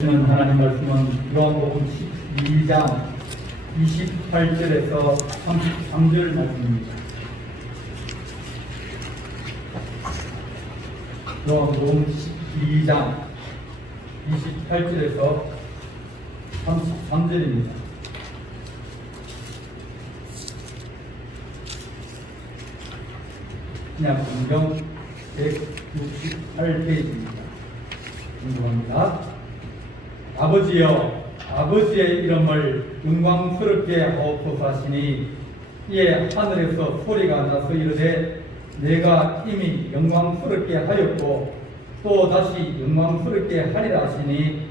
하나님 말씀은 요한복음 12장 28절에서 33절 말씀입니다. 요한복음 12장 28절에서 33절입니다. 그냥 성경 168페이지입니다. 공부합니다. 아버지여, 아버지의 이름을 영광스럽게 하옵소서 하시니 이에 하늘에서 소리가 나서 이르되 내가 이미 영광스럽게 하였고 또 다시 영광스럽게 하리라 하시니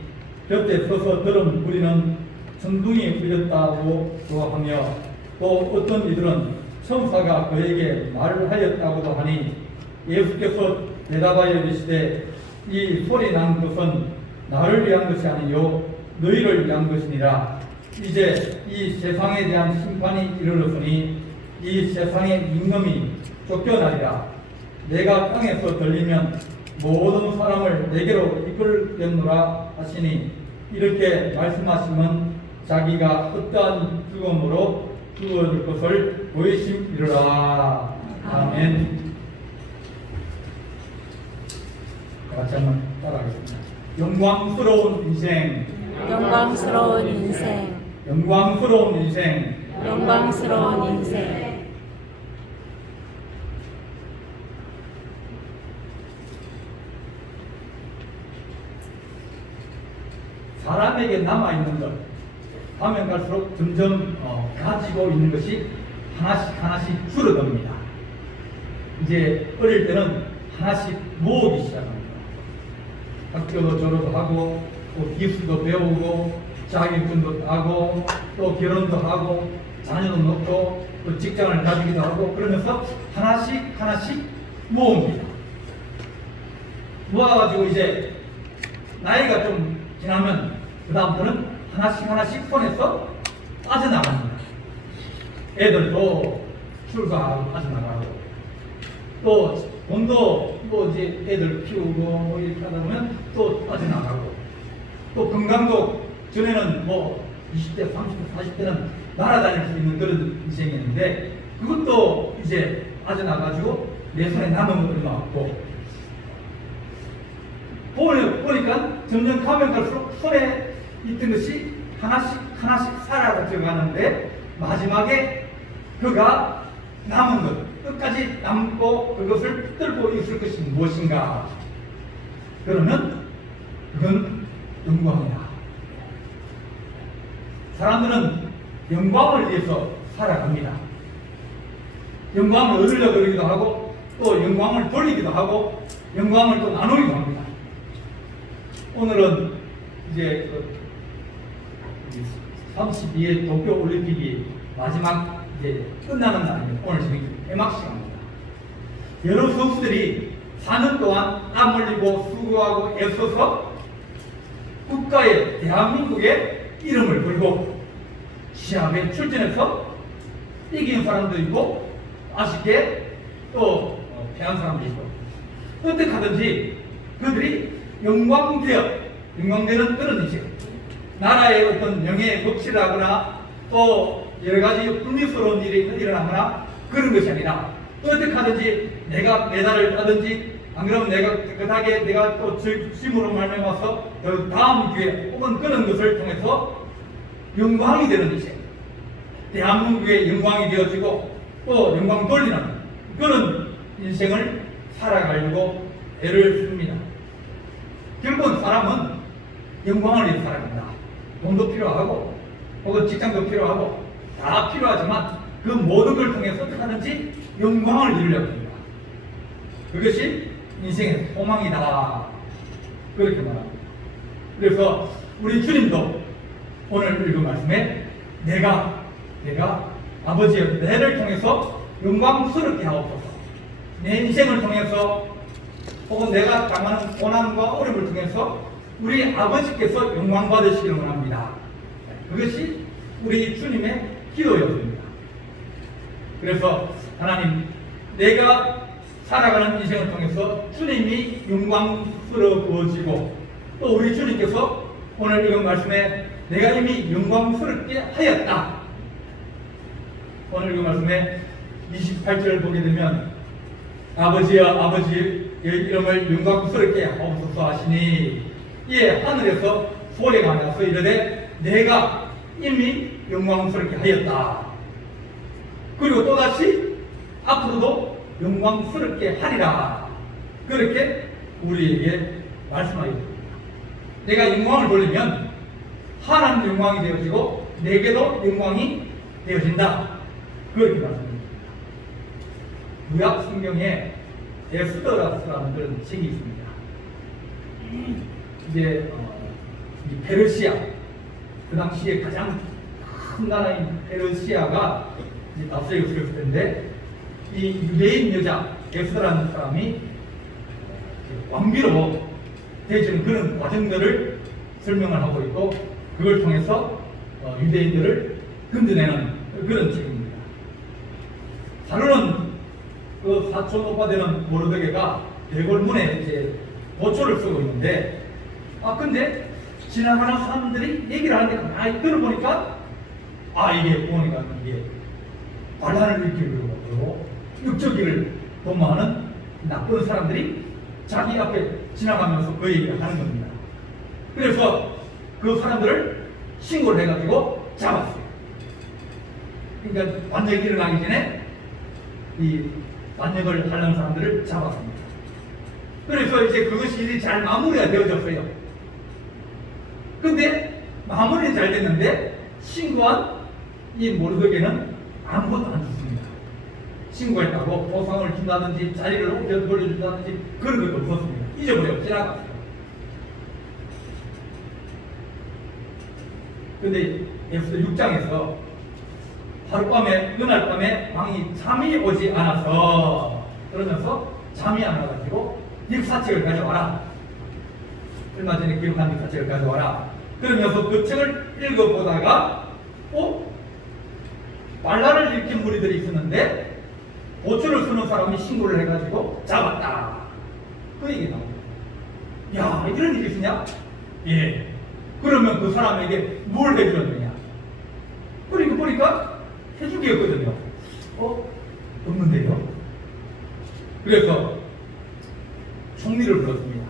곁에 서서 들은 우리는 천둥이 울렸다고 하며 또 어떤 이들은 천사가 그에게 말을 하였다고도 하니 예수께서 대답하여 이르시되 이 소리 난 것은 나를 위한 것이 아니요 너희를 위한 것이니라. 이제 이 세상에 대한 심판이 이르렀으니 이 세상의 임금이 쫓겨나리라. 내가 땅에서 들리면 모든 사람을 내게로 이끌겠노라 하시니 이렇게 말씀하시면 자기가 어떠한 죽음으로 죽어질 것을 보이심이로라. 아멘. 같이 한번 따라하겠습니다. 영광스러운 인생, 영광스러운 인생, 영광스러운 인생, 영광스러운 인생. 사람에게 남아있는 것, 하면 갈수록 점점 가지고 있는 것이 하나씩 줄어듭니다. 이제 어릴 때는 하나씩 모으기 시작합니다. 학교도 졸업하고 또 기술도 배우고 자격증도 따고 또 결혼도 하고 자녀도 낳고 또 직장을 가지기도 하고 그러면서 하나씩 모읍니다. 모아가지고 이제 나이가 좀 지나면 그 다음부터는 하나씩 손에서 빠져나갑니다. 애들도 출가하고 빠져나가고 또 돈도 뭐 이제 애들 키우고 뭐 이렇게 하다 보면 또 빠져나가고 또 건강도 전에는 뭐 20대, 30대, 40대는 날아다닐 수 있는 그런 인생이었는데 그것도 이제 빠져나가지고 내 손에 남은 것도 없고 보니까 점점 가면 갈수록 손에 있던 것이 하나씩 사라져 가는데 마지막에 그가 남은 것 끝까지 남고 그것을 붙들고 있을 것이 무엇인가? 그러면 그건 영광이다. 사람들은 영광을 위해서 살아갑니다. 영광을 얻으려고 그러기도 하고 또 영광을 돌리기도 하고 영광을 또 나누기도 합니다. 오늘은 이제 32회 도쿄올림픽이 마지막 이제 끝나는 날입니다. 오늘 저녁 개막 시간입니다. 여러 선수들이 4년 동안 땀 흘리고 수고하고 애써서 국가의 대한민국의 이름을 걸고 시합에 출전해서 이긴 사람도 있고 아쉽게 또 패한 사람도 있고 어떻게 하든지 그들이 영광되는 그런 인생, 나라의 어떤 명예에 덕치를 하거나 또 여러가지 불미스러운 일이 일어나거나 그런 것이 아니라 어떻게 하든지 내가 메달을 따든지 안 그러면 내가 깨끗하게 내가 또 짐으로 말미암아서 다음 기회 혹은 그런 것을 통해서 영광이 되는 인생, 대한민국의 영광이 되어지고 또 영광 돌리는 그런 인생을 살아가려고 애를 씁니다. 결국은 사람은 영광을 위해서 살아간다. 돈도 필요하고 혹은 직장도 필요하고 다 필요하지만 그 모든 걸 통해서 어떻게 하든지 영광을 이루려고 합니다. 그것이 인생의 소망이다. 그렇게 말합니다. 그래서 우리 주님도 오늘 읽은 말씀에 내가 아버지의 내를 통해서 영광스럽게 하옵소서. 내 인생을 통해서 혹은 내가 당하는 고난과 어려움을 통해서 우리 아버지께서 영광 받으시기를 원합니다. 그것이 우리 주님의 기도였습니다. 그래서 하나님, 내가 살아가는 인생을 통해서 주님이 영광스러워지고 또 우리 주님께서 오늘 읽은 말씀에 내가 이미 영광스럽게 하였다. 오늘 읽은 말씀에 28절을 보게 되면 아버지여 아버지의 이름을 영광스럽게 하옵소서 하시니 이에 하늘에서 소리가 나서 이르되 내가 이미 영광스럽게 하였다. 그리고 또다시 앞으로도 영광스럽게 하리라. 그렇게 우리에게 말씀하였습니다. 내가 영광을 돌리면 하나님 영광이 되어지고 내게도 영광이 되어진다. 그렇게 말씀합니다. 구약 성경에 에스더라는 그런 책이 있습니다. 이제 이 페르시아, 그 당시에 가장 큰 나라인 페르시아가 이제 다스리고 있을 텐데 이 유대인 여자 에스더라는 사람이 왕비로 되어지는 그런 과정들을 설명을 하고 있고 그걸 통해서 유대인들을 건져내는 그런 책입니다. 사르는 그 사촌 오빠 되는 모르드게가 대궐문에 이제 도초를 쓰고 있는데 근데 지나가는 사람들이 얘기를 하는데 가만히 들어보니까 이게 보니까 이게 반란을 일으키려고 그러고 육적기를 도모하는 나쁜 사람들이 자기 앞에 지나가면서 그 얘기를 하는 겁니다. 그래서 그 사람들을 신고를 해가지고 잡았어요. 그러니까 반역이 일어나기 전에 이 반역을 하는 사람들을 잡았습니다. 그래서 이제 그것이 일이 잘 마무리가 되어졌어요. 근데 마무리는 잘 됐는데 신고한 이 모르드게는 아무것도 안 줬습니다. 신고했다고 보상을 준다든지 자리를 돌려준다든지 그런 것도 없었습니다. 잊어버려 지나갔어요. 근데 에스더 6장에서 하룻밤에 그날 밤에 왕이 잠이 오지 않아서 그러면서 잠이 안 와가지고 역사책을 가져와라. 얼마 전에 기록한 역사책을 가져와라. 그러면서 그 책을 읽어보다가 반란을 일으킨 무리들이 있었는데 보초를 쓰는 사람이 신고를 해가지고 잡았다. 그 얘기 나옵니다. 야, 이런 일이 있으냐? 예. 그러면 그 사람에게 뭘 해주었느냐? 그러니까 보니까 해주기였거든요. 없는데요? 그래서 총리를 불렀습니다.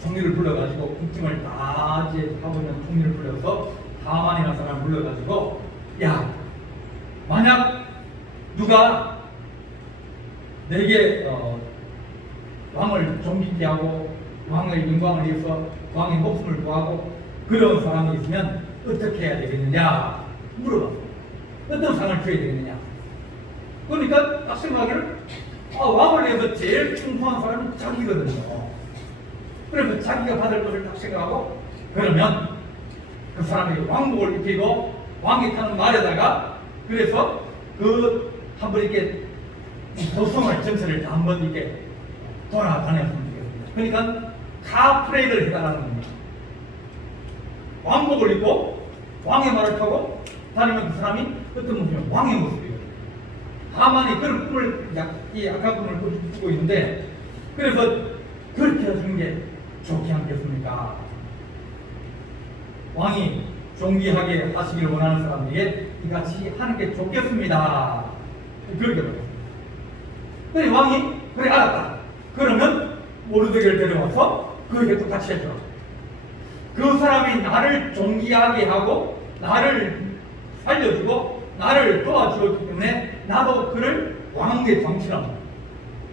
총리를 불러가지고 국정을 다 이제 하고 있는 총리를 불러서 하만이라는 사람을 불러가지고 야, 만약 누가 내게 왕을 존귀케 하고 왕의 영광을 위해서 왕의 목숨을 구하고 그런 사람이 있으면 어떻게 해야 되겠느냐 물어봤어요. 어떤 상을 줘야 되겠느냐. 그러니까 딱 생각을 왕을 위해서 제일 충성한 사람이 자기거든요. 그래서 자기가 받을 것을 딱 생각하고 그러면 그 사람이 왕복을 입히고 왕이 타는 말에다가 그래서 그 한번 이렇게 도성을 전체를 다 한번 이렇게 돌아다녔으면 되겠습니다. 그러니까 카 프레이드를 해달라는 겁니다. 왕복을 입고 왕의 말을 타고 다니면 그 사람이 어떤 모습이면 왕의 모습이에요. 하만이 그런 꿈을 이 악한 꿈을 꾸고 있는데 그래서 그렇게 해주는 게 좋지 않겠습니까? 왕이 존귀하게 하시기를 원하는 사람에게 이같이 하는 게 좋겠습니다. 그렇게 말했습니다. 그래 왕이 그래 알았다. 그러면 모르드게를 데려와서 그에게 똑같이 해줘. 그 사람이 나를 존귀하게 하고 나를 살려주고 나를 도와주었기 때문에 나도 그를 왕의 정치라고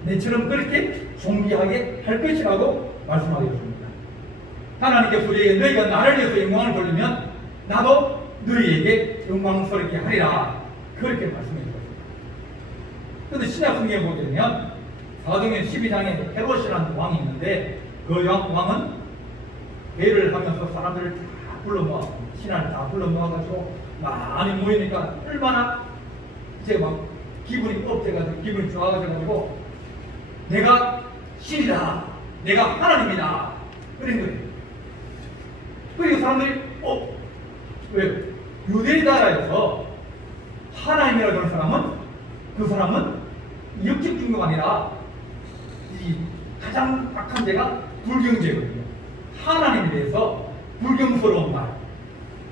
내처럼 그렇게 존귀하게 할 것이라고 말씀하겠습니다. 하나님께서 우리에게 너희가 나를 위해서 영광을 돌리면 나도 너희에게 영광스럽게 하리라 그렇게 말씀해 주셨습니다. 그런데 신약 성경에 보게 되면 사도행전 12장에 헤롯이라는 왕이 있는데 그 왕은 회를 하면서 사람들을 다 불러 모아 신하를 다 불러 모아가지고 많이 모이니까 얼마나 이제 막 기분이 업돼가지고 기분이 좋아가지고 내가 신이다 내가 하나님이다 그런 거예요. 그러니까 사람들이 왜 유대 나라에서 하나님이라고 하는 사람은 그 사람은 역직 중도가 아니라 이 가장 악한 죄가 불경죄거든요. 하나님에 대해서 불경스러운 말.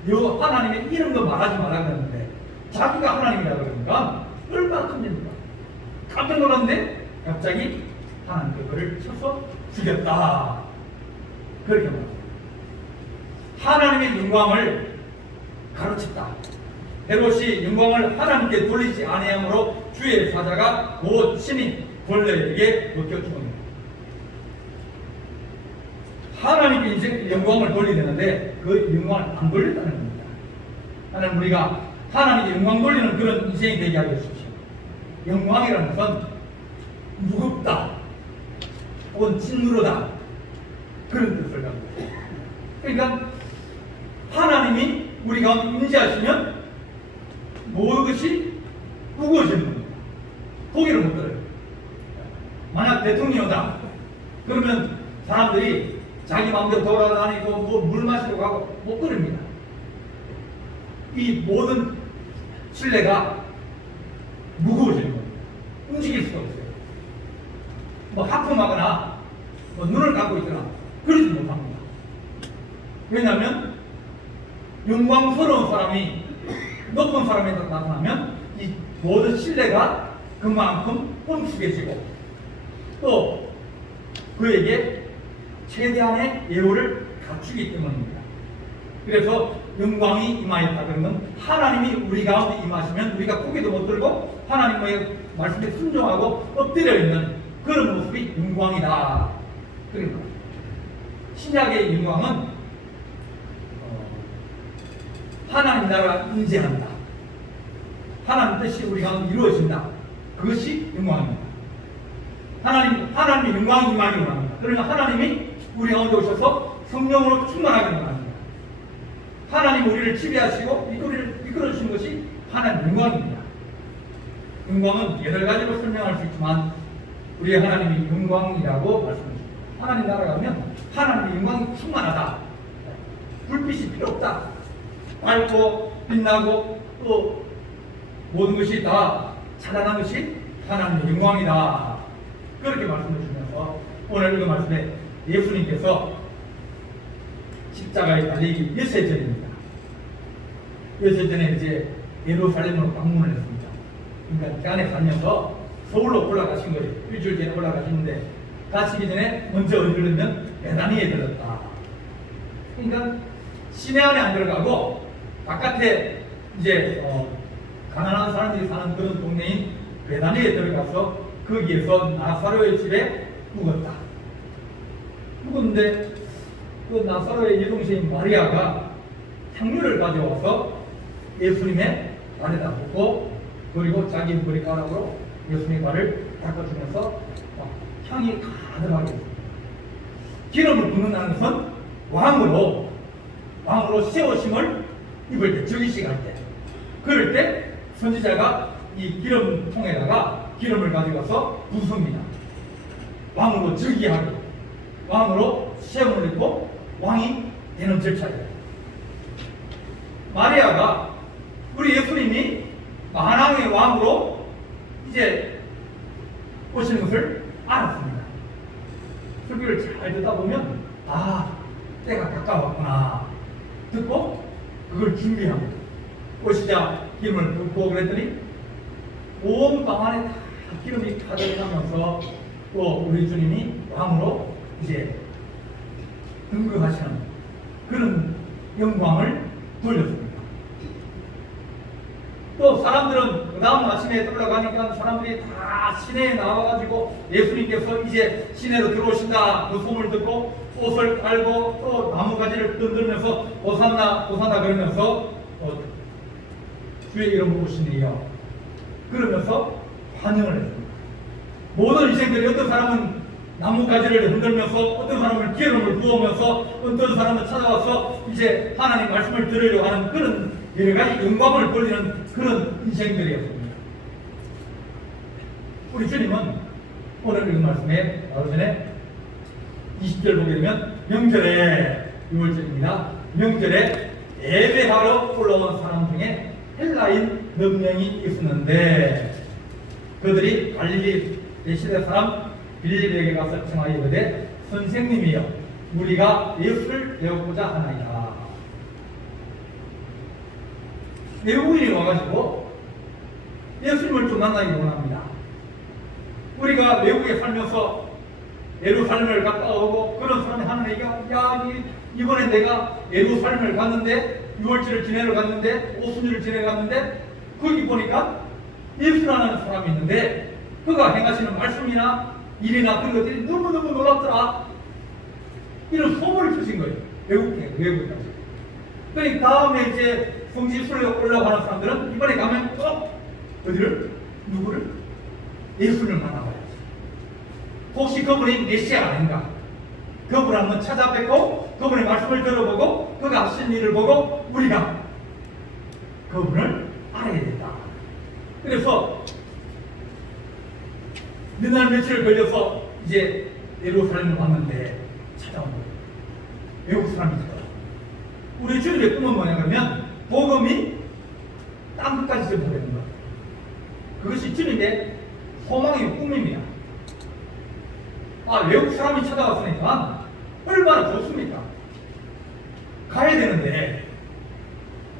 요 하나님의 이름도 말하지 말라 그랬는데 자기가 하나님이라 그러니까 얼마나 큽니까? 깜짝 놀랐는데 갑자기 하나님 그를 쳐서 죽였다. 그렇게 말합니다. 하나님의 영광을 가르쳤다. 헤롯이 영광을 하나님께 돌리지 아니하므로 주의 사자가 곧 친히 벌레에게 먹혀 죽었습니다. 하나님께 이제 영광을 돌리려는데 그 영광을 안 돌렸다는 겁니다. 하나님 우리가 하나님께 영광 돌리는 그런 인생이 되게 하여 주십시오. 영광이라는 것은 무겁다 혹은 진누르다 그런 뜻을 갖고 있습니다. 그러니까 하나님이 우리 가운데 임재하시면 모든 것이 무거워지는 겁니다. 고개를 못 들어요. 만약 대통령이다 그러면 사람들이 자기 마음대로 돌아다니고 뭐 물 마시러 가고 못 그럽니다. 이 모든 신뢰가 무거워지는 겁니다. 움직일 수가 없어요. 뭐 하품하거나 뭐 눈을 감고 있거나 그러지 못합니다. 왜냐하면 영광스러운 사람이 높은 사람에 나타나면 이 모든 신뢰가 그만큼 험숙해지고 또 그에게 최대한의 예우를 갖추기 때문입니다. 그래서 영광이 임하였다 그러면 하나님이 우리 가운데 임하시면 우리가 고개도 못 들고 하나님의 말씀에 순종하고 엎드려 있는 그런 모습이 영광이다. 그러니까 신약의 영광은 하나님 나라가 임재한다. 하나님 뜻이 우리 가운데 이루어진다. 그것이 영광입니다. 하나님의 영광이 임하기를 원합니다. 그러면 하나님이 우리 가운데 오셔서 성령으로 충만하기를 원합니다. 하나님 우리를 지배하시고 이끌어 주신 것이 하나님 영광입니다. 영광은 여러 가지로 설명할 수 있지만 우리 하나님이 영광이라고 말씀하십니다. 하나님 나라 가면 하나님의 영광이 충만하다. 불빛이 필요 없다. 밝고 빛나고 또 모든 것이 다 찬란한 것이 하나님의 영광이다. 그렇게 말씀해 주면서 오늘 그 말씀에 예수님께서 십자가에 달리기 몇세 전입니다. 몇세 전에 이제 예루살렘으로 방문을 했습니다. 그러니까 그 안에 살면서 서울로 올라가신 거예요. 일주일 전에 올라가시는데 가시기 전에 먼저 어디 들었냐면 베다니에 들었다. 그러니까 시내 안에 안 들어가고 바깥에 이제 가난한 사람들이 사는 그런 동네인 베다니에 들어가서 거기에서 나사로의 집에 묵었다. 묵었는데 그 나사로의 여동생인 마리아가 향료를 가져와서 예수님의 발에다 붓고 그리고 자기 머리카락으로 예수님의 발을 닦아주면서 향이 가득하게 했습니다. 기름을 붓는다는 것은 왕으로 세우심을 입을 때, 즉위식 할 때, 그럴 때 선지자가 이 기름통에다가 기름을 가져가서 붓습니다. 왕으로 즉위하고 왕으로 세움을 입고 왕이 되는 절차예요. 마리아가 우리 예수님이 만왕의 왕으로 이제 오시는 것을 알았습니다. 설교를 잘 듣다 보면 때가 가까웠구나 듣고 그걸 준비하고 오시자 기름을 붓고 그랬더니 온 방 안에 다 기름이 가득하면서 또 우리 주님이 왕으로 이제 등극하시는 그런 영광을 돌렸습니다. 또 사람들은 그 다음 아침에 올라가니까 사람들이 다 시내에 나와가지고 예수님께서 이제 시내로 들어오신다 그 소문을 듣고 옷을 깔고 또 나무가지를 흔들면서 호산나 호산나 그러면서 주의 이름으로 오시니요 그러면서 환영을 했습니다. 모든 인생들이 어떤 사람은 나뭇가지를 흔들면서 어떤 사람은 기름을 부으면서 어떤 사람은 찾아와서 이제 하나님 말씀을 들으려고 하는 그런 여러 가지 영광을 돌리는 그런 인생들이었습니다. 우리 주님은 오늘 이 말씀에 바로 전에 20절 보게 되면 명절에 6월절입니다. 명절에 예배하러 올라온 사람 중에 헬라인 몇 명이 있었는데 그들이 갈릴리 시대 사람 빌립에게 가서 청하여 이르되 선생님이여 우리가 예수를 배우고자 하나이다. 외국인이 와가지고 예수님을 좀 만나기 원합니다. 우리가 외국에 살면서 예루살렘을 갔다 오고 그런 사람이 하는 얘기가, 야, 이번에 내가 예루살렘을 갔는데 6월절을 지내러 갔는데 오순절을 지내러 갔는데 거기 보니까 예수라는 사람이 있는데 그가 행하시는 말씀이나 일이나 그런 것들이 너무너무 놀랍더라. 이런 소문을 주신 거예요. 외국까지. 그러니까 다음에 이제 성지순례 올라가는 사람들은 이번에 가면 꼭 누구를? 예수를 만나봐야지. 혹시 그분이 메시아가 아닌가? 그분을 한번 찾아뵙고 그분의 말씀을 들어보고 그가 하신 일을 보고 우리가 그분을 알아야 된다. 그래서 몇 날 며칠 걸려서 이제 예루살렘을 왔는데 찾아온 거예요. 외국 사람이죠. 우리 주님의 꿈은 뭐냐 그러면 복음이 땅끝까지 전파되는 거예요. 그것이 주님의 소망이고 꿈입니다. 외국 사람이 찾아왔으니까 얼마나 좋습니까? 가야 되는데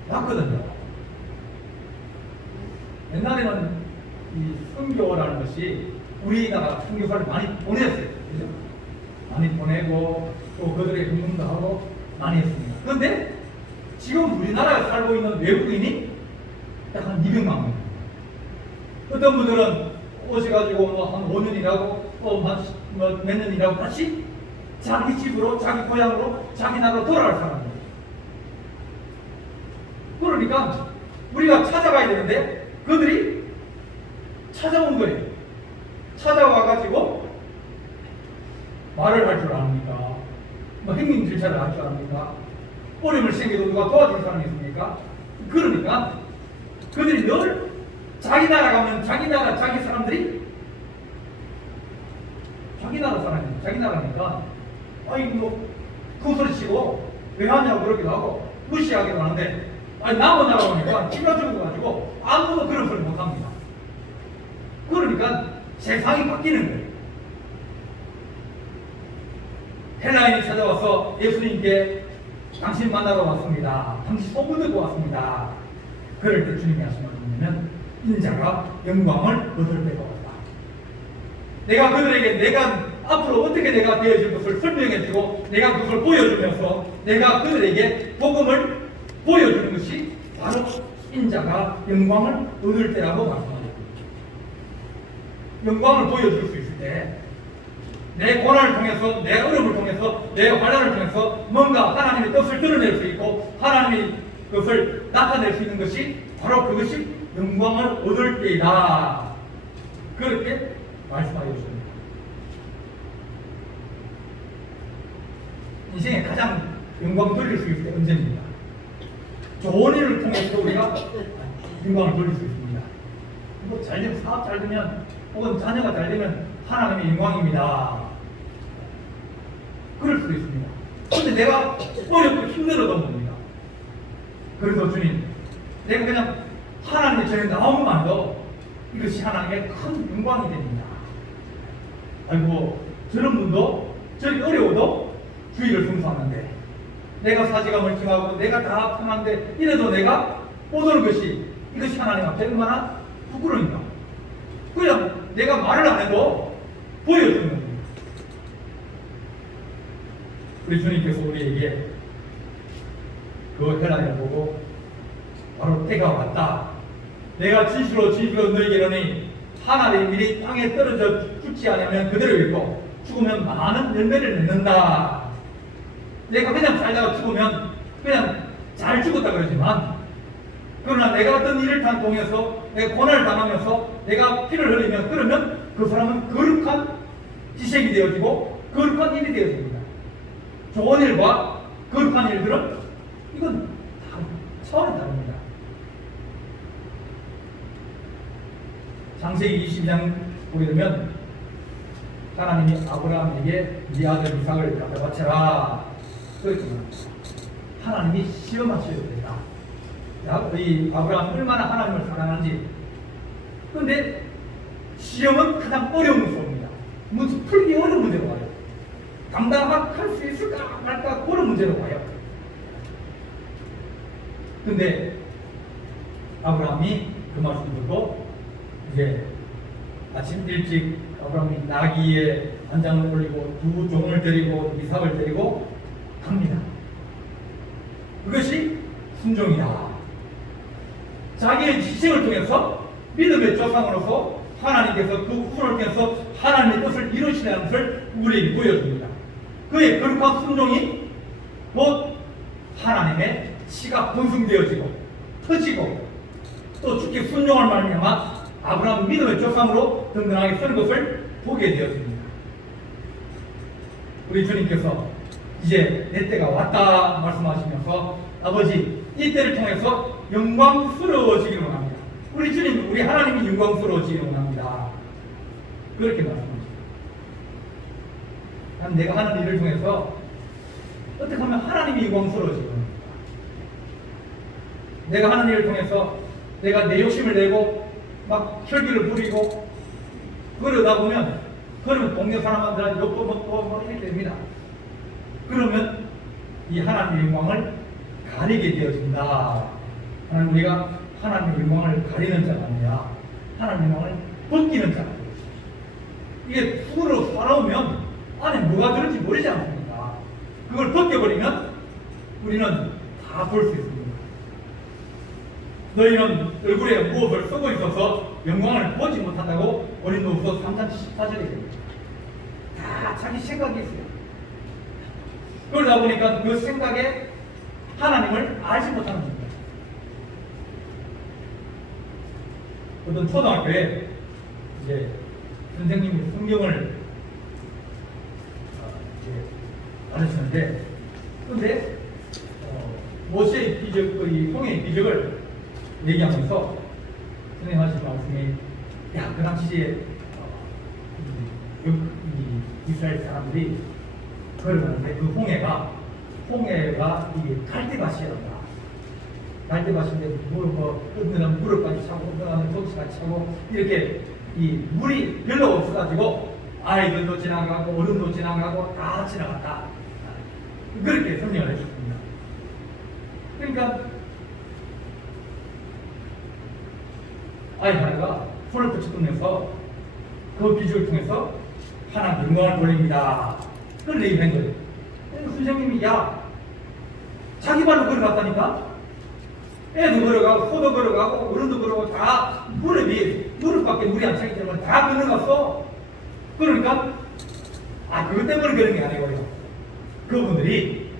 왔거든요. 옛날에는 이 선교라는 것이 우리나라 선교사를 많이 보냈어요. 그죠? 많이 보내고 또 그들의 공부도 하고 많이 했습니다. 그런데 지금 우리나라에 살고 있는 외국인이 딱 한 200만 명. 어떤 분들은 오셔가지고 뭐 한 5년 일하고 또 몇 년 일하고 다시 자기 집으로, 자기 고향으로, 자기 나라로 돌아갈 사람들. 그러니까 우리가 찾아가야 되는데 그들이 찾아온 거예요. 찾아와가지고 말을 할 줄 아닙니까? 뭐 행동 절차를 할 줄 아닙니까? 어려움을 생겨도 누가 도와줄 사람이 있습니까? 그러니까 그들이 늘 자기 나라 가면 자기 나라, 자기 사람들이 자기 나라 사람이 자기 나라니까 큰 소리 치고 왜 하냐고 그러기도 하고 무시하기도 하는데 남은 나라 오니까 기가 죽어가지고 아무도 그런 소리 못합니다. 그러니까 세상이 바뀌는 거예요. 헬라인이 찾아와서 예수님께 당신 만나러 왔습니다. 당신 소문 듣고 왔습니다. 그럴 때 주님이 하시는 뭐냐면 인자가 영광을 얻을 때가 왔다. 내가 그들에게 내가 앞으로 어떻게 내가 되어질 것을 설명해주고 내가 그것을 보여주면서 내가 그들에게 복음을 보여주는 것이 바로 인자가 영광을 얻을 때라고 말씀합니다. 영광을 보여줄 수 있을 때 내 고난을 통해서, 내 어려움을 통해서, 내 환난을 통해서 뭔가 하나님의 뜻을 드러낼 수 있고 하나님의 것을 나타낼 수 있는 것이 바로 그것이 영광을 얻을 때이다. 그렇게 말씀하여 주십니다. 인생에 가장 영광 돌릴 수 있을 때 언제입니까? 좋은 일을 통해서 우리가 영광을 돌릴 수 있습니다. 뭐 잘되면 사업 잘 되면 혹은 자녀가 잘 되면 하나님의 영광입니다. 그럴 수도 있습니다. 그런데 내가 어렵고 힘들어도 봅니다. 그래서 주님, 내가 그냥 하나님의 전에 나오기만도 이것이 하나님의 큰 영광이 됩니다. 아이고, 저런 분도 저리 어려워도 주의를 성수하는데 내가 사지가 멀쩡하고 내가 다 편한데 이래도 내가 못 오는 것이 이것이 하나님 앞에 얼마나 부끄러운가. 그냥 내가 말을 안 해도 보여주는 겁니다. 우리 주님께서 우리에게 그 헬라인을 보고 바로 때가 왔다. 내가 진실로 너희에게 이르니 하나님의 일이 땅에 떨어져 죽지 않으면 그대로 있고 죽으면 많은 열매를 맺는다. 내가 그냥 살다가 죽으면 그냥 잘 죽었다 그러지만 그러나 내가 어떤 일을 통해서 내가 고난을 당하면서 내가 피를 흘리면 그러면 그 사람은 거룩한 지식이 되어지고 거룩한 일이 되어집니다. 좋은 일과 거룩한 일들은 이건 다 차원이 다릅니다. 창세기 22장 보게 되면 하나님이 아브라함에게 네 아들 이삭을 갖다 바쳐라 그랬지만 하나님이 시험하셔야 된다. 이 아브라함이 얼마나 하나님을 사랑하는지. 그런데 시험은 가장 어려운 문제입니다. 풀기 어려운 문제로 와요. 감당할 수 있을까 말까 그런 문제로 와요. 근데 아브라함이 그 말씀 듣고 이제 아침 일찍 아브라함이 나귀에 안장을 올리고 두 종을 데리고 이삭을 데리고 갑니다. 그것이 순종이다. 자기의 희생을 통해서 믿음의 조상으로서 하나님께서 그 후를 통해서 하나님의 뜻을 이루시는 것을 우리에게 보여줍니다. 그의 거룩한 순종이 곧 하나님의 씨가 번성되어지고 터지고 또 주께 순종할 말미암아 아브라함 믿음의 조상으로 든든하게 서는 것을 보게 되었습니다. 우리 주님께서 이제 내 때가 왔다 말씀하시면서 아버지 이 때를 통해서 영광스러워지기를 원합니다. 우리 주님, 우리 하나님이 영광스러워지기를 원합니다. 그렇게 말씀하십니다. 난 내가 하는 일을 통해서 어떻게 하면 하나님이 영광스러워지기를 원합니다. 내가 하는 일을 통해서 내가 내 욕심을 내고 막 혈기를 부리고 그러다 보면 그러면 동네 사람들한테 욕도 먹고 뭐 이렇게 됩니다. 그러면 이 하나님의 영광을 가리게 되어진다. 하나님 우리가 하나님의 영광을 가리는 자가 아니라 하나님의 영광을 벗기는 자가 되어집니다. 이게 손으로 살아오면 안에 뭐가 들은지 모르지 않습니까? 그걸 벗겨버리면 우리는 다 볼 수 있습니다. 너희는 얼굴에 무엇을 쓰고 있어서 영광을 보지 못한다고 고린도후서 3장 14절에 됩니다. 다 자기 생각이 있어요. 그러다 보니까 그 생각에 하나님을 알지 못하는 겁니다. 어떤 초등학교에 이제 선생님이 성경을 가르치는데, 그런데 모세의 기적, 이 홍해의 기적을 얘기하면서 선생님 하신 말씀이 야, 그 당시에 이스라엘 사람들이 걸어가는데 그 홍해가 이게 갈대밭이란다. 갈대밭인데 어느 무릎까지 차고 어느 도치까지 차고 이렇게 이 물이 별로 없어가지고 아이들도 지나가고 어른도 지나가고 다 지나갔다. 그렇게 설명을 해줬습니다. 그러니까 아이 하나가 손을 붙여보면서 그 기적을 통해서 하나님 영광을 돌립니다. 그걸 얘기한 거예요. 선생님이 야 자기 발로 걸어갔다니까? 애도 걸어가고 소도 걸어가고 어른도 걸어가고 다 무릎밖에 물이 안 차기 때문에 다 걸어갔어. 그러니까 그것 때문에 그런 게 아니고요. 그분들이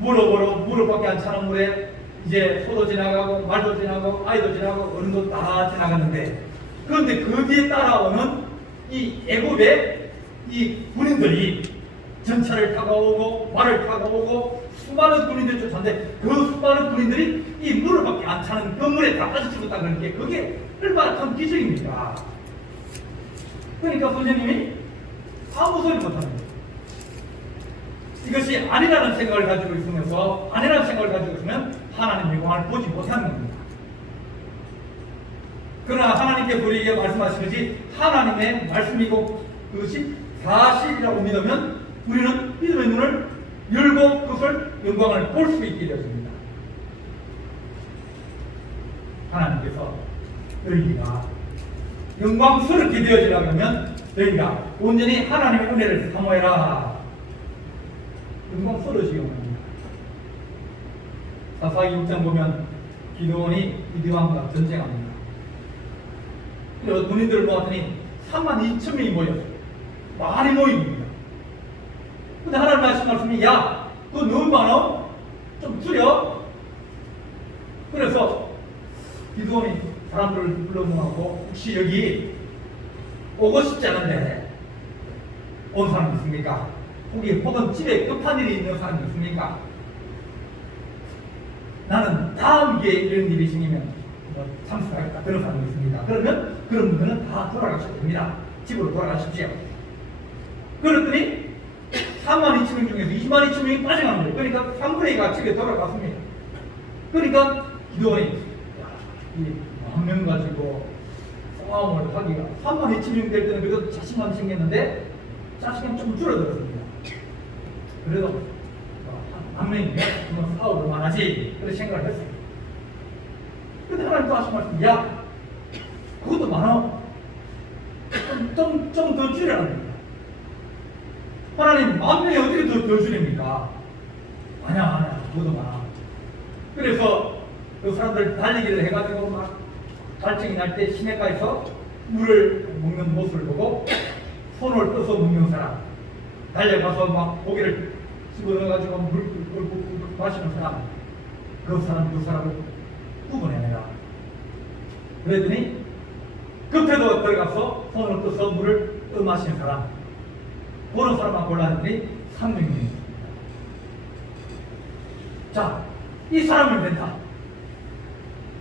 무릎밖에 안 차는 물에 이제 소도 지나가고 말도 지나가고 아이도 지나가고 어른도 다 지나갔는데, 그런데 그 뒤에 따라오는 이 애굽의 이 군인들이 전차를 타고 오고 말을 타고 오고 수많은 군인들이 쫓아오는데 그 수많은 군인들이 이 무릎밖에 안 차는 그 물에 다 빠져 죽었다는 게 그게 얼마나 큰 기적입니까? 그러니까 선생님이 아무 소리 못하는 거예요. 이것이 아니라는 생각을 가지고 있으면서 아니라는 생각을 가지고 있으면 하나님의 영광을 보지 못하는 겁니다. 그러나 하나님께서 우리에게 말씀하시듯이 하나님의 말씀이고 그것이 사실이라고 믿으면 우리는 믿음의 눈을 열고 그것을 영광을 볼 수 있게 되었습니다. 하나님께서 너희가 영광스럽게 되어지려면 너희가 온전히 하나님의 은혜를 사모해라. 영광스러워지기 원합니다. 사사기 6장 보면 기드온이 미디안과 전쟁합니다. 그래서 군인들을 모았더니 32,000명이 모였어요. 많이 모입니다. 근데 하나님 말씀이 야, 그거 너무 많아? 좀 줄여. 그래서 기드온이 사람들을 불러 모아고 혹시 여기 오고 싶지 않은데 온 사람 있습니까? 혹은 집에 급한 일이 있는 사람이 있습니까? 나는 다음 기회에 이런 일이 생기면 참석하겠다. 그런 사람이 있습니다. 그러면 그런 분들은 다 돌아가셔도 됩니다. 집으로 돌아가십시오. 그랬더니 32,000명 중에서 22,000명이 빠져간 거예요. 그러니까 3분의 2가 집에 돌아갔습니다. 그러니까 기도원이 이 망명 가지고 싸움을 하기가 32,000명 될 때는 그래도 자신감이 생겼는데 자신감이 좀 줄어들었습니다. 그래도 한 명이면 싸워볼 만하지 그런 생각을 했어요. 근데 하나님 또 하신 말씀, 야, 그것도 많아. 좀 더 줄여라. 하나님, 만명이 어떻게 더 줄입니까? 아니야, 그것도 많아. 그래서 그 사람들 달리기를 해가지고 막 갈증이 날 때 시내가에서 물을 먹는 모습을 보고 손을 떠서 먹는 사람, 달려가서 막 고기를 집어넣어가지고 물 마시는 사람, 그 사람을 구분해내라. 그랬더니 급해도 들어가서 손을 떠서 물을 마시는 사람, 그런 사람만 골랐더니 300명이 있습니다. 자, 이 사람을 된다.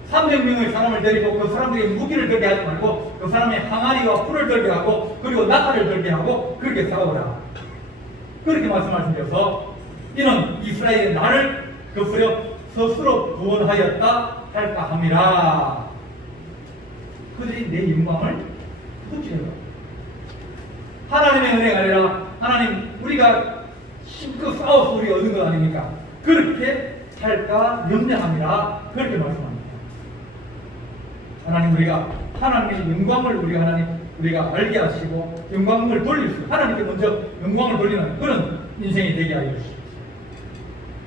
300명의 사람을 데리고 그 사람들이 무기를 들게 하지 말고 그 사람의 항아리와 풀을 들게 하고 그리고 낙하를 들게 하고 그렇게 싸우라. 그렇게 말씀하시면서 이는 이스라엘의 나를 거스려 스스로 구원하였다 할까 함이라. 그들이 내 영광을 훔치는 것. 하나님의 은혜가 아니라 하나님 우리가 힘껏 싸워서 우리가 얻은 것 아닙니까? 그렇게 할까 염려함이라 그렇게 말씀합니다. 하나님 우리가 하나님의 영광을 우리가 알게 하시고 영광을 돌릴 수 하나님께 먼저 영광을 돌리는 그런 인생이 되게 하여 주십시오.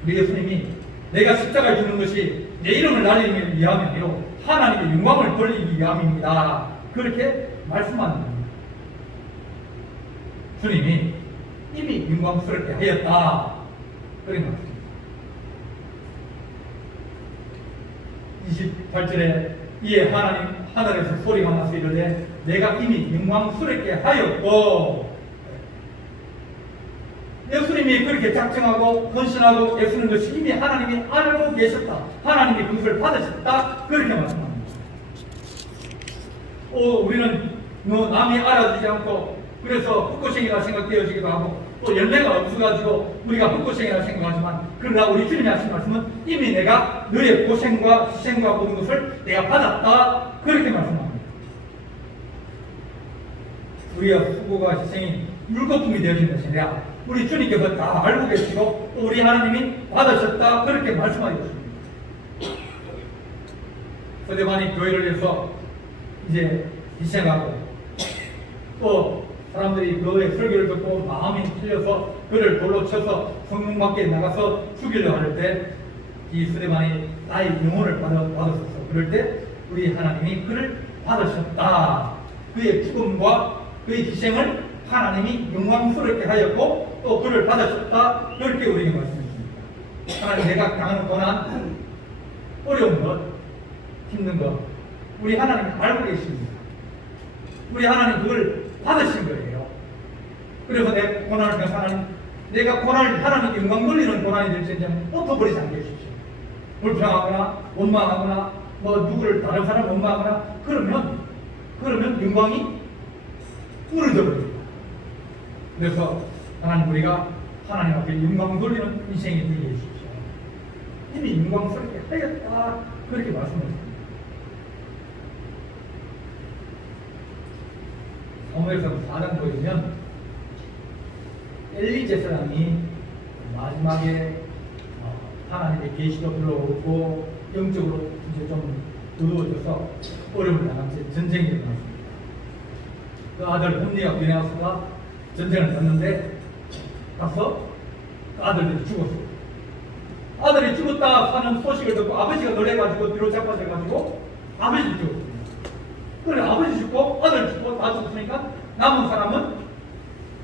우리 예수님이 내가 십자가에 죽는 것이 내 이름을 날리기 위함이 아니라 하나님의 영광을 돌리기 위함입니다. 그렇게 말씀하는 겁니다. 주님이 이미 영광스럽게 하였다. 그런 말씀입니다. 28절에 이에 하나님 하늘에서 소리가 나서 이르되 내가 이미 영광스럽게 하였고, 예수님이 그렇게 작정하고 헌신하고 애쓰는 것이 이미 하나님이 알고 계셨다. 하나님이 그것을 받으셨다. 그렇게 말씀합니다. 우리는 남이 알아주지 않고 그래서 헛고생이라 생각되어지기도 하고 또 열매가 없어가지고 우리가 헛고생이라 생각하지만 그러나 우리 주님이 하신 말씀은 이미 내가 너의 고생과 희생과 모든 것을 내가 받았다. 그렇게 말씀합니다. 우리의 수고가 희생이 물거품이 되어진 것이 아니라 우리 주님께서 다 알고 계시고 또 우리 하나님이 받으셨다. 그렇게 말씀하셨습니다. 서대반이 교회를 위해서 이제 희생하고 또 사람들이 그의 설교를 듣고 마음이 틀려서 그를 돌로 쳐서 성문 밖에 나가서 죽이려 할 때 이 스데반이 나의 영혼을 받았었어. 그럴 때 우리 하나님이 그를 받으셨다. 그의 죽음과 그의 희생을 하나님이 영광스럽게 하였고 또 그를 받으셨다. 그렇게 우리에게 말씀하십니다. 하나님 내가 당하는 고난, 어려운 것, 힘든 것 우리 하나님 알고 계십니다. 우리 하나님 그걸 받으신 거예요. 그래서 내 고난을 통해서 하나님, 내가 고난을 하나님께 영광 돌리는 고난이 될지언정 엎어버리지 않게 해주십시오. 불평하거나 원망하거나 누구를 다른 사람 원망하거나 그러면 영광이 무너져 버립니다. 그래서 하나님 우리가 하나님 앞에 영광 돌리는 인생이 되게 해주십시오. 이미 영광스럽게 하였다. 그렇게 말씀하셨습니다. 사무엘서 4장 보시면 엘리 제사장이 마지막에 하나님의 계시도 별로 없고 영적으로 이제 좀 어두워져서 어려움을 당한 전쟁이 일어났습니다. 그 아들 홈리와 비네아스가 전쟁을 갔는데 가서 그 아들들이 죽었어요. 아들이 죽었다 하는 소식을 듣고 아버지가 놀래가지고 뒤로 자빠져가지고 아버지를 죽었습니다. 그래 아버지 죽고 아들 죽고 다 죽었으니까 남은 사람은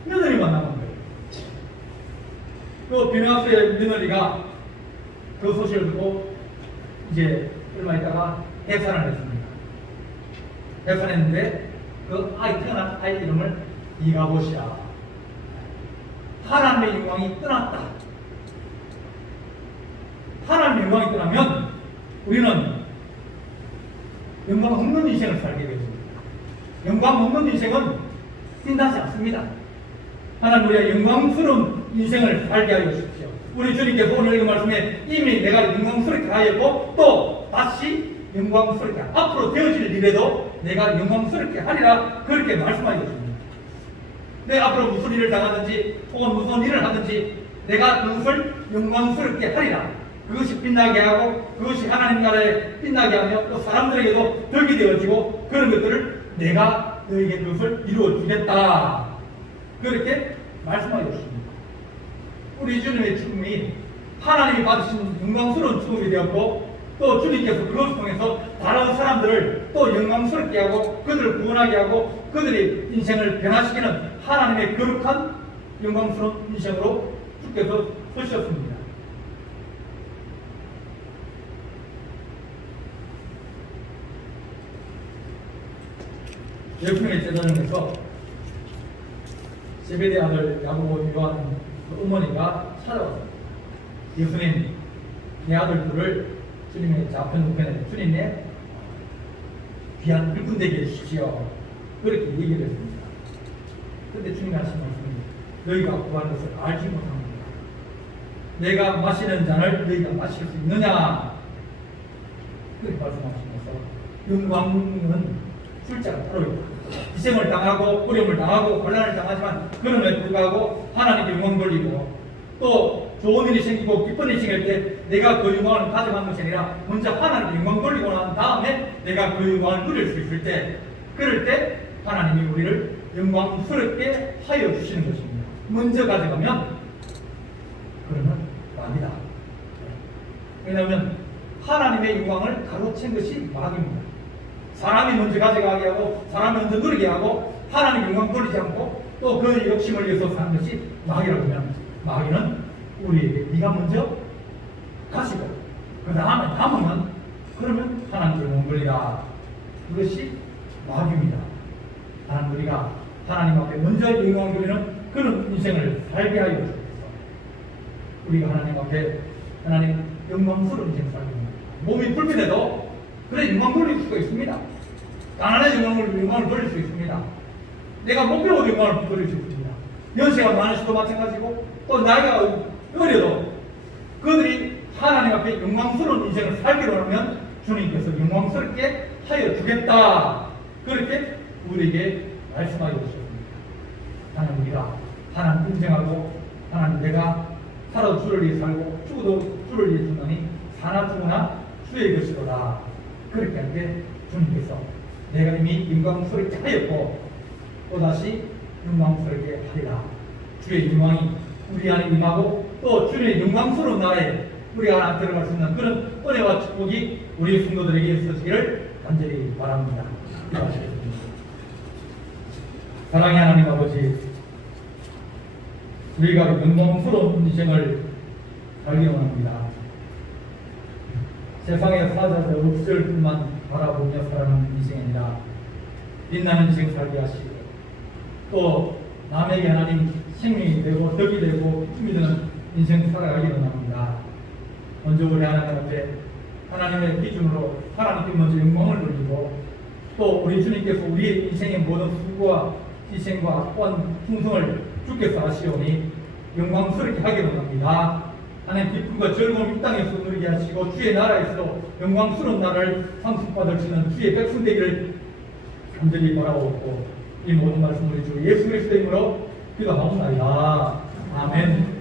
며느리만 남은 거예요. 그 비네아스의 며느리가 그 소식을 듣고 이제 얼마 있다가 해산을 했습니다. 해산했는데 그 태어난 아이 이름을 이가봇이야. 하나님의 영광이 떠났다. 하나님의 영광이 떠나면 우리는 영광 없는 인생을 살게 됩니다. 영광 없는 인생은 끝나지 않습니다. 하나님 우리가 영광스러운 인생을 살게 하여 주십시오. 우리 주님께서 오늘 이 말씀에 이미 내가 영광스럽게 하였고 또 다시 영광스럽게 앞으로 되어질 일에도 내가 영광스럽게 하리라 그렇게 말씀하여 주십니다. 내가 앞으로 무슨 일을 당하든지 혹은 무슨 일을 하든지 내가 그것을 영광스럽게 하리라 그것이 빛나게 하고 그것이 하나님 나라에 빛나게 하며 또 사람들에게도 덕이 되어지고 그런 것들을 내가 너에게 그것을 이루어 주겠다. 그렇게 말씀하셨습니다. 우리 주님의 죽음이 하나님이 받으신 영광스러운 죽음이 되었고 또 주님께서 그것을 통해서 다른 사람들을 또 영광스럽게 하고 그들을 구원하게 하고 그들의 인생을 변화시키는 하나님의 거룩한 영광스러운 인생으로 주께서 서셨습니다. 예수님의 제자중에서 세베대 아들 야고보 요한 어머니가 찾아왔어요. 예수님, 내 아들들을 주님의 좌편 우편에 주님의 귀한 일꾼 되게 해주십시오. 그렇게 얘기를 했습니다. 그런데 주님이 하신 말씀은 너희가 구하는 것을 알지 못합니다. 내가 마시는 잔을 너희가 마실 수 있느냐? 그렇게 말씀하시면서 영광은 출자가 따로 있다. 희생을 당하고 어려움을 당하고 곤란을 당하지만 그럼에도 불구하고 하나님께 영광 돌리고 또 좋은 일이 생기고 기쁜 일이 생길 때 내가 그 영광을 가져간 것이 아니라 먼저 하나님께 영광 돌리고 난 다음에 내가 그 영광을 누릴 수 있을 때 그럴 때 하나님이 우리를 영광스럽게 하여 주시는 것입니다. 먼저 가져가면 그러면 마귀다. 왜냐하면 하나님의 영광을 가로챈 것이 마귀입니다. 사람이 먼저 가져가게 하고 사람이 먼저 누리게 하고 하나님 영광 돌리지 않고 또 그 욕심을 위해서 사는 것이 마귀라고 하면 마귀는 우리에게 네가 먼저 가시고 그 다음에 남으면 그러면 하나님 영광 돌리라. 그것이 마귀입니다. 하나님 우리가 하나님 앞에 먼저 영광 돌리는 그런 인생을 살게 하여 주옵소서. 우리가 하나님 앞에 하나님 영광스러운 인생 살게 합니다. 몸이 불편해도 그래 영광 돌릴 수가 있습니다. 가난한 영광을 돌릴 수 있습니다. 내가 못 배워도 영광을 돌릴 수 있습니다. 연세가 많으셔도 마찬가지고 또 나이가 어려도 그들이 하나님 앞에 영광스러운 인생을 살기로 하면 주님께서 영광스럽게 하여 주겠다. 그렇게 우리에게 말씀하여 주셨습니다. 하나님 우리가 하나님 인정하고 하나님 내가 살아도 주를 위해 살고 죽어도 주를 위해 죽나니 사나 죽으나 주의 것이로다. 그렇게 할 때 주님께서 내가 이미 영광스럽게 하였고 또다시 영광스럽게 하리라. 주의 영광이 우리 안에 임하고 또 주의 영광스러운 나라에 우리가 하나 들어갈 수 있는 그런 은혜와 축복이 우리 성도들에게 있어지기를 간절히 바랍니다. 기도하시겠습니다. 사랑의 하나님 아버지, 우리가 영광스러운 인생을 살기 원합니다. 세상의 사자들 없을 뿐만 바라보며 살아가는 인생이 아니라 빛나는 인생 살게 하시고 또 남에게 하나님 생명이 되고 덕이 되고 힘이 되는 인생 살아가기 원합니다. 먼저 우리 하나님 앞에 하나님의 기준으로 하나님께 먼저 영광을 돌리고 또 우리 주님께서 우리의 인생의 모든 수고와 희생과 또한 충성을 주께서 하시오니 영광스럽게 하기 원합니다. 하나님 기쁨과 즐거움 이 땅에서 누리게 하시고 주의 나라에서 영광스러운 나라를 상속받을 수 있는 주의 백성 되기를 간절히 바라옵고 이 모든 말씀 우리 주 예수 그리스도의 이름으로 기도하옵나이다. 아멘.